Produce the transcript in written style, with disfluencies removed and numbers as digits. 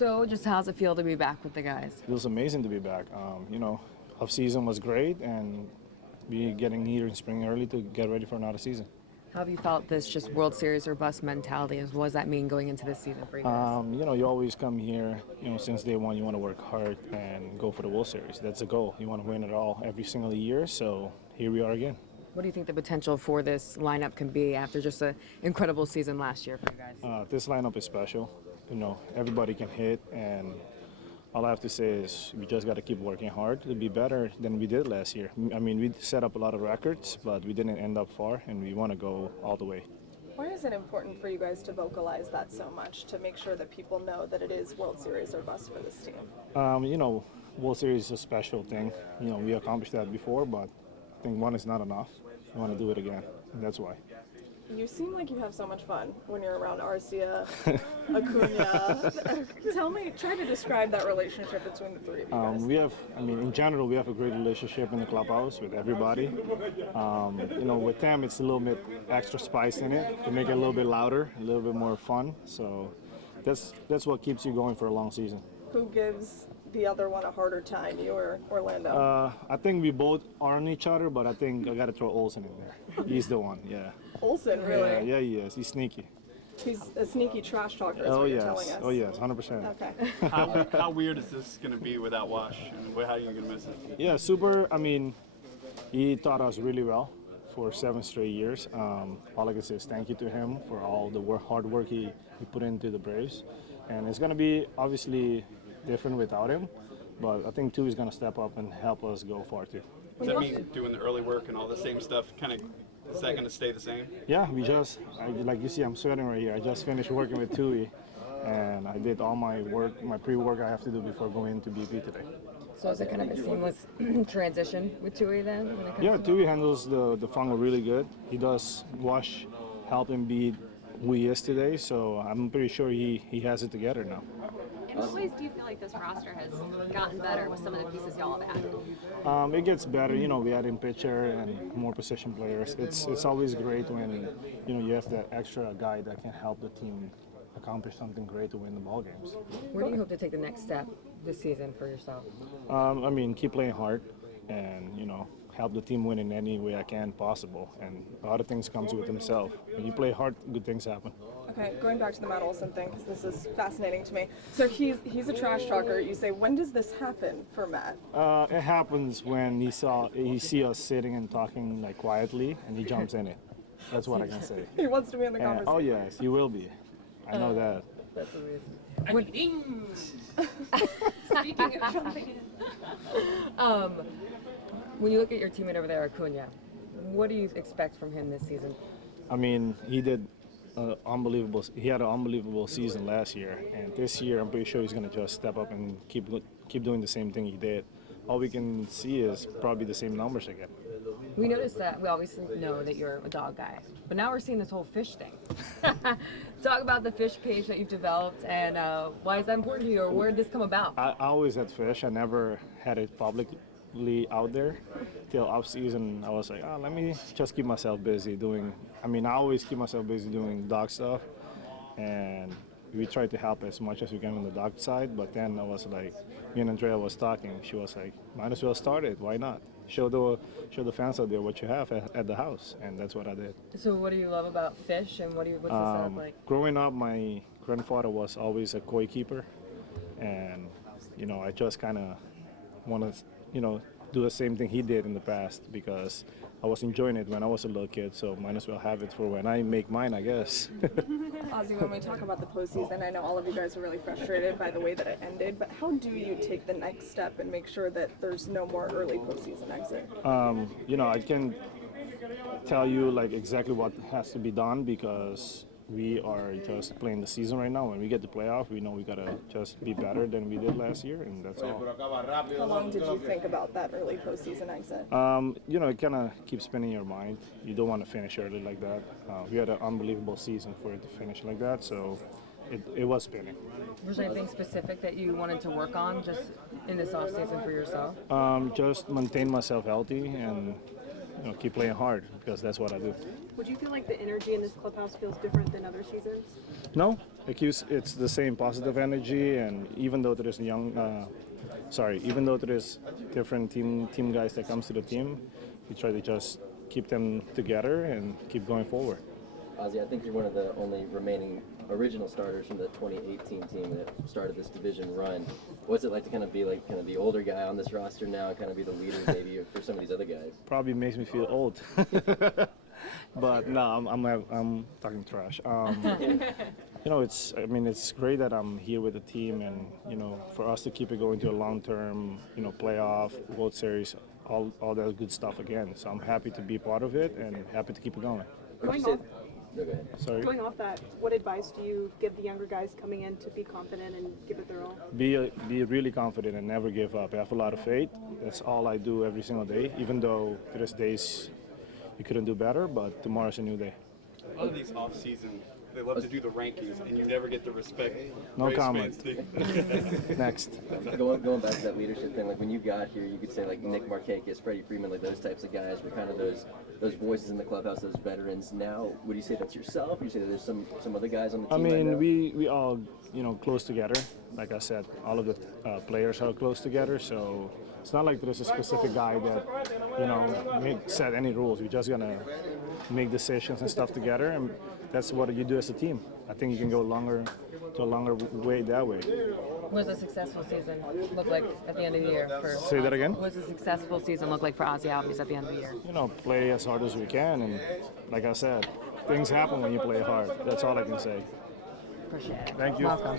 So just how's it feel to be back with the guys? It was amazing to be back. Offseason was great, and we getting here in spring early to get ready for another season. How have you felt this just World Series or bust mentality? What does that mean going into this season for you guys? You always come here, since day one, you want to work hard and go for the World Series. That's the goal. You want to win it all every single year, so here we are again. What do you think the potential for this lineup can be after just an incredible season last year for you guys? This lineup is special. Everybody can hit, and all I have to say is we just got to keep working hard to be better than we did last year. I mean, we set up a lot of records, but we didn't end up far, and we want to go all the way. Why is it important for you guys to vocalize that so much, to make sure that people know that it is World Series or bust for this team? World Series is a special thing. We accomplished that before, but I think one is not enough. We want to do it again, and that's why. You seem like you have so much fun when you're around Arcia, Acuna. Try to describe that relationship between the three of you guys. In general, we have a great relationship in the clubhouse with everybody. With them, it's a little bit extra spice in it to make it a little bit louder, a little bit more fun. So that's what keeps you going for a long season. Who gives the other one a harder time, you or Orlando? I think we both are on each other, but I think I got to throw Olsen in there. He's the one, yeah. Olsen, really? Yeah, he is. He's sneaky. He's a sneaky trash talker, is what you're telling us. Oh, yes, 100%. Okay. How weird is this going to be without Wash, and how are you going to miss it? Yeah, super. He taught us really well for 7 straight years. All I can say is thank you to him for all the hard work he put into the Braves. And it's going to be obviously different without him, but I think Tui's going to step up and help us go far too. Does that mean doing the early work and all the same stuff is that going to stay the same? Yeah, like you see, I'm sweating right here. I just finished working with Tui, and I did all my work, my pre-work I have to do before going into BP today. So is it kind of a seamless transition with Tui then? Yeah, Tui handles the fungal really good. He does Wash, help him be who he is today, so I'm pretty sure he has it together now. In what ways do you feel like this roster has gotten better with some of the pieces y'all have added? It gets better. We add in pitcher and more position players. It's always great when you have that extra guy that can help the team accomplish something great to win the ball games. Where do you hope to take the next step this season for yourself? Keep playing hard and help the team win in any way I can possible. And a lot of things comes with himself. When you play hard, good things happen. Okay, going back to the Matt Olson thing, because this is fascinating to me. So he's a trash talker. You say, when does this happen for Matt? It happens when he see us sitting and talking quietly, and he jumps in it. That's what I can say. He wants to be in the conversation. Oh yes, he will be. I know that. That's amazing. Speaking of jumping in. When you look at your teammate over there, Acuna, what do you expect from him this season? He did unbelievable. He had an unbelievable season last year, and this year I'm pretty sure he's going to just step up and keep doing the same thing he did. All we can see is probably the same numbers again. We noticed that we always know that you're a dog guy, but now we're seeing this whole fish thing. Talk about the fish page that you've developed, and why is that important to you, or where did this come about? I always had fish. I never had it publicly out there. Till off-season, I was like, let me just keep myself busy doing. I always keep myself busy doing dog stuff, and we try to help as much as we can on the dog side. But then I was like, me and Andrea was talking. She was like, might as well start it. Why not? Show the fans out there what you have at the house, and that's what I did. So what do you love about fish, and what's the setup like? Growing up, my grandfather was always a koi keeper, and I just kind of want to do the same thing he did in the past because I was enjoying it when I was a little kid, so might as well have it for when I make mine, I guess. Ozzie, when we talk about the postseason, I know all of you guys are really frustrated by the way that it ended, but how do you take the next step and make sure that there's no more early postseason exit? I can tell you exactly what has to be done because we are just playing the season right now. When we get the playoff, we know we gotta just be better than we did last year, and that's all. How long did you think about that early postseason exit? It kind of keeps spinning your mind. You don't want to finish early like that. We had an unbelievable season for it to finish like that, so it was spinning. Was there anything specific that you wanted to work on just in this off season for yourself? Just maintain myself healthy and keep playing hard because that's what I do. Would you feel like the energy in this clubhouse feels different than other seasons? No, it's the same positive energy, and even though there is even though there is different team guys that comes to the team, we try to just keep them together and keep going forward. Ozzie, I think you're one of the only remaining original starters from the 2018 team that started this division run. What's it like to kind of be like the older guy on this roster now and kind of be the leader maybe for some of these other guys? Probably makes me feel old. But no, I'm talking trash. It's great that I'm here with the team, and for us to keep it going to a long-term, playoff, World Series, all that good stuff again. So I'm happy to be part of it and happy to keep it going. Going off, No, go ahead. Sorry. going off that, what advice do you give the younger guys coming in to be confident and give it their all? Be really confident and never give up. I have a lot of faith. That's all I do every single day, even though there's days you couldn't do better, but tomorrow's a new day. A lot of these off-season, they love to do the rankings, and you never get the respect. No Braves comment. fans do. Next. Going back to that leadership thing, like when you got here, you could say like Nick Markakis, Freddie Freeman, like those types of guys were kind of those voices in the clubhouse, those veterans. Now, would you say that's yourself? Would you say that there's some other guys on the team? I mean, right now? we all, close together. Like I said, all of the players are close together, so it's not like there's a specific guy that, set any rules. We're just gonna make decisions and stuff together, and that's what you do as a team. I think you can go a longer way that way. What does a successful season look like at the end of the year? Say that again? What does a successful season look like for Ozzie Albies at the end of the year? Play as hard as we can, and like I said, things happen when you play hard. That's all I can say. Appreciate it. Thank you. Welcome.